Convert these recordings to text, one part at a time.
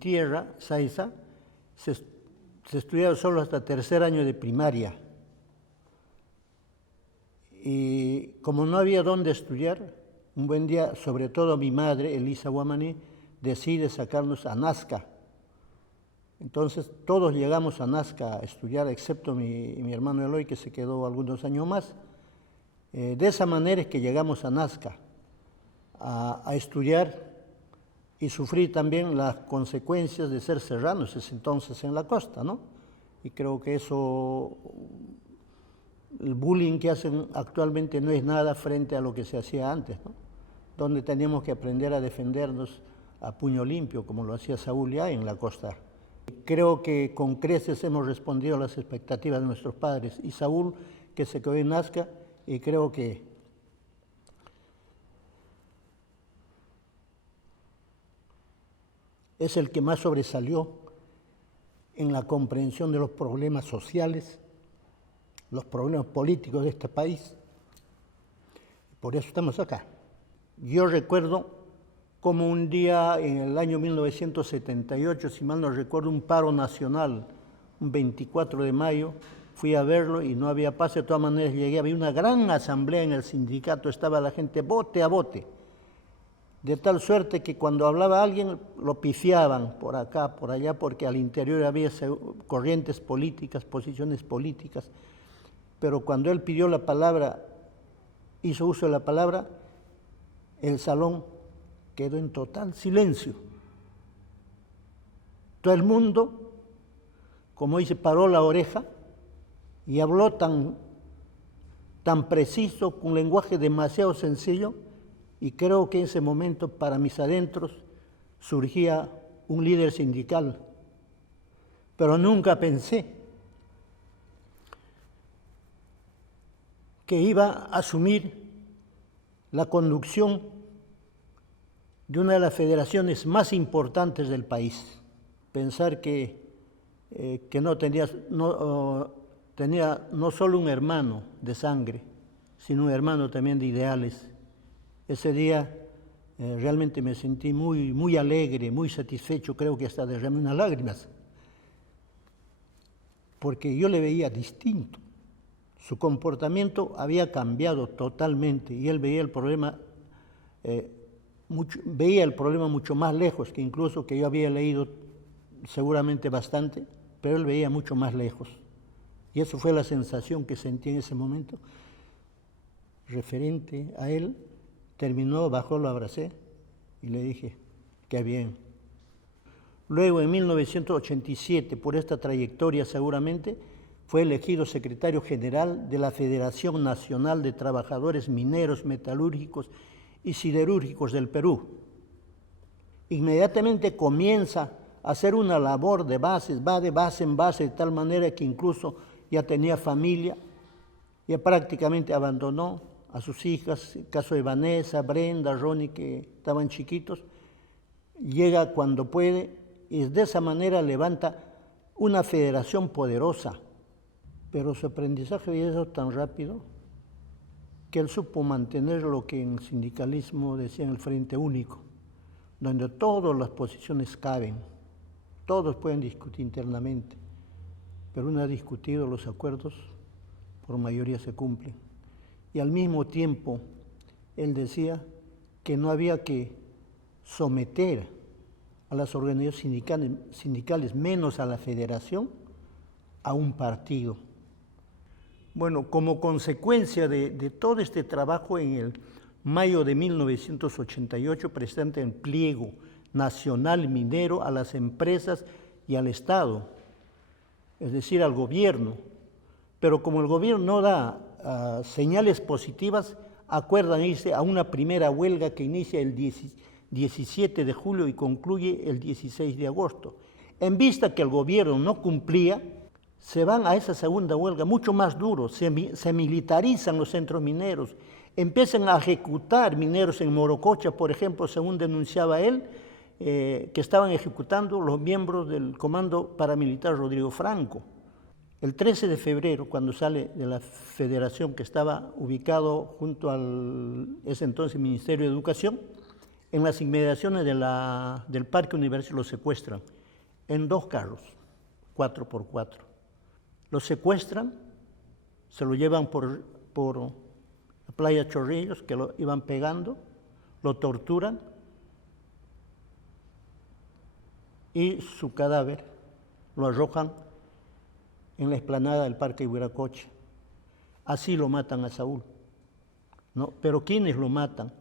tierra, Saiza, se estudiaba solo hasta tercer año de primaria. Y como no había dónde estudiar, un buen día, sobre todo mi madre, Elisa Guamaní, decide sacarnos a Nazca. Entonces todos llegamos a Nazca a estudiar, excepto mi hermano Eloy, que se quedó algunos años más. De esa manera es que llegamos a Nazca a estudiar y sufrir también las consecuencias de ser serranos ese entonces en la costa, ¿no? Y creo que eso, el bullying que hacen actualmente no es nada frente a lo que se hacía antes, ¿no? Donde teníamos que aprender a defendernos a puño limpio, como lo hacía Saúl ya en la costa. Creo que con creces hemos respondido a las expectativas de nuestros padres, y Saúl, que se quedó en Nazca, y creo que es el que más sobresalió en la comprensión de los problemas sociales, los problemas políticos de este país. Por eso estamos acá. Yo recuerdo como un día en el año 1978, si mal no recuerdo, un paro nacional, un 24 de mayo, fui a verlo y no había paz. De todas maneras llegué, había una gran asamblea en el sindicato, estaba la gente bote a bote, de tal suerte que cuando hablaba alguien lo pifiaban por acá, por allá, porque al interior había corrientes políticas, posiciones políticas, pero cuando él pidió la palabra, hizo uso de la palabra, el salón quedó en total silencio. Todo el mundo, como dice, paró la oreja y habló tan preciso, con un lenguaje demasiado sencillo, y creo que en ese momento para mis adentros surgía un líder sindical. Pero nunca pensé que iba a asumir la conducción de una de las federaciones más importantes del país. Pensar que tenía no solo un hermano de sangre, sino un hermano también de ideales. Ese día realmente me sentí muy, muy alegre, muy satisfecho, creo que hasta derramé unas lágrimas, porque yo le veía distinto. Su comportamiento había cambiado totalmente y él veía el problema mucho más lejos, que incluso que yo había leído seguramente bastante, pero él veía mucho más lejos. Y eso fue la sensación que sentí en ese momento. Referente a él, terminó, bajó, lo abracé y le dije, qué bien. Luego, en 1987, por esta trayectoria seguramente, fue elegido secretario general de la Federación Nacional de Trabajadores Mineros, Metalúrgicos y Siderúrgicos del Perú. Inmediatamente comienza a hacer una labor de bases, va de base en base, de tal manera que incluso ya tenía familia, ya prácticamente abandonó a sus hijas, el caso de Vanessa, Brenda, Ronnie, que estaban chiquitos, llega cuando puede y de esa manera levanta una federación poderosa. Pero su aprendizaje había sido tan rápido que él supo mantener lo que en sindicalismo decían el frente único, donde todas las posiciones caben, todos pueden discutir internamente, pero una vez discutidos los acuerdos, por mayoría se cumplen. Y al mismo tiempo, él decía que no había que someter a las organizaciones sindicales, menos a la federación, a un partido. Bueno, como consecuencia de todo este trabajo, en el mayo de 1988 presenta el pliego nacional minero a las empresas y al Estado, es decir, al gobierno. Pero como el gobierno no da señales positivas, acuerdan irse a una primera huelga que inicia el 17 de julio y concluye el 16 de agosto. En vista que el gobierno no cumplía, se van a esa segunda huelga mucho más duro, se militarizan los centros mineros, empiezan a ejecutar mineros en Morococha, por ejemplo, según denunciaba él, que estaban ejecutando los miembros del Comando Paramilitar Rodrigo Franco. El 13 de febrero, cuando sale de la federación que estaba ubicado junto al ese entonces Ministerio de Educación, en las inmediaciones del Parque Universitario los secuestran en 2 carros, 4x4. Los secuestran, se lo llevan por la playa Chorrillos, que lo iban pegando, lo torturan y su cadáver lo arrojan en la explanada del Parque Huiracocha. Así lo matan a Saúl, ¿no? Pero ¿quiénes lo matan?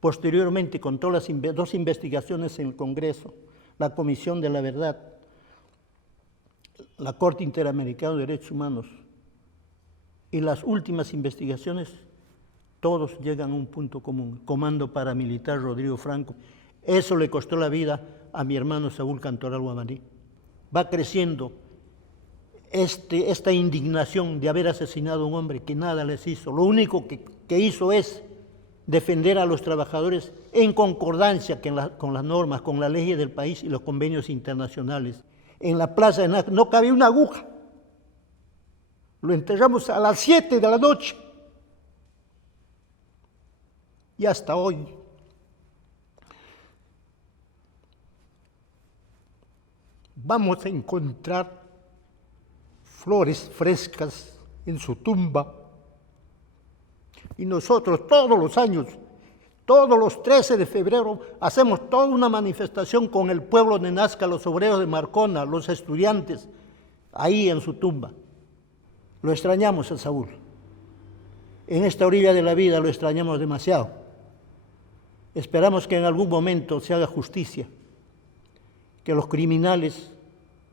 Posteriormente, con todas las 2 investigaciones en el Congreso, la Comisión de la Verdad, la Corte Interamericana de Derechos Humanos y las últimas investigaciones, todos llegan a un punto común: Comando Paramilitar Rodrigo Franco. Eso le costó la vida a mi hermano Saúl Cantoral Guamaní. Va creciendo esta indignación de haber asesinado a un hombre que nada les hizo. Lo único que hizo es defender a los trabajadores en concordancia con las normas, con las leyes del país y los convenios internacionales. En la plaza de Nazca no cabía una aguja. Lo enterramos a las 7 de la noche. Y hasta hoy. Vamos a encontrar flores frescas en su tumba. Y nosotros todos los años, todos los 13 de febrero, hacemos toda una manifestación con el pueblo de Nazca, los obreros de Marcona, los estudiantes, ahí en su tumba. Lo extrañamos a Saúl. En esta orilla de la vida lo extrañamos demasiado. Esperamos que en algún momento se haga justicia, que los criminales,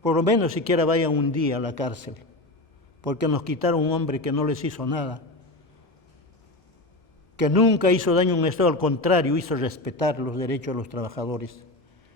por lo menos siquiera vayan un día a la cárcel, porque nos quitaron un hombre que no les hizo nada, que nunca hizo daño a un Estado, al contrario, hizo respetar los derechos de los trabajadores.